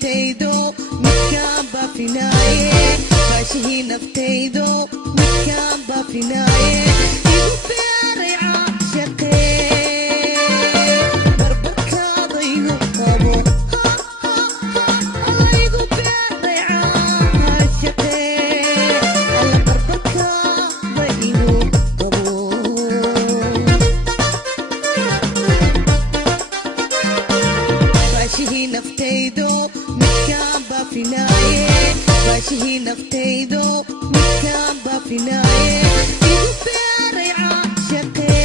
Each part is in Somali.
naftaydo midkaan baafinaaye baashihii naftaydo midkaan baafinaaye igu beeray caashaqee barbarkaada igu qabo igu beeray caashaqee alla barbarkaada igu qabo baashihii naftaydo midkaan baafinaaye baashihii naftaydo midkaan baafinaaye igu beeray caashaqee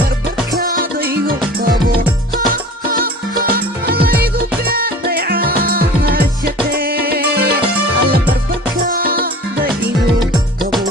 barbarkaada igu qabo igu beeray caashaqee alla barbarkaada igu qabo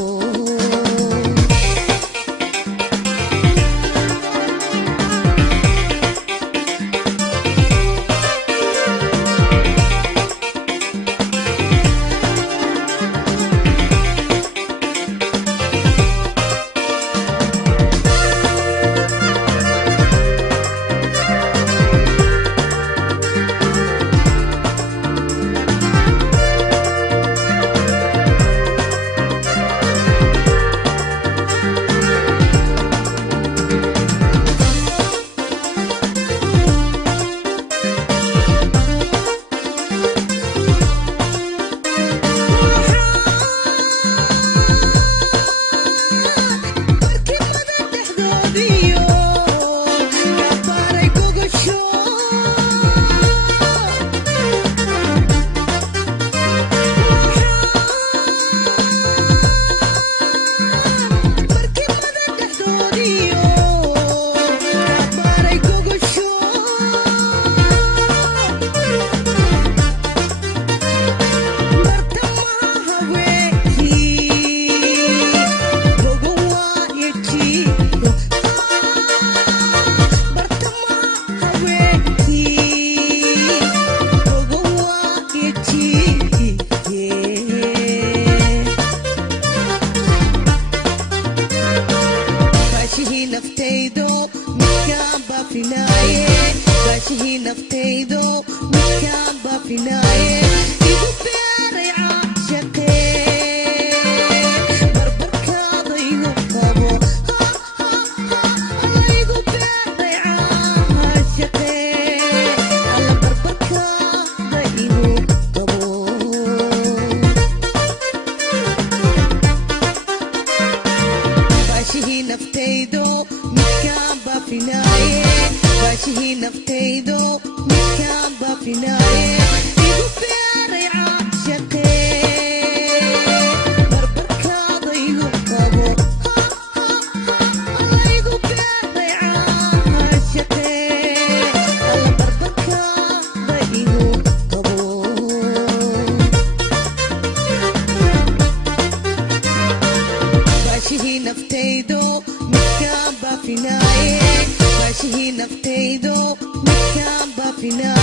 baashihii naftaydo midkaan baafinaaye baashihii naftaydo midkaan baafinaaye igu beeray caashaqee barbarkaada igu qabo igu beeray caashaqee alla barbarkaada igu qabo baashihii naftaydo midkaan baafinaaye baashihii naftaydo midkaan baafinaaye igu beeray caashaqee barbarkaada igu qabo igu beeray caashaqee alla barbarkaada igu qabo baashihii naftaydo midkaan baafinaaye baashihii naftaydo midkaan baafinaaye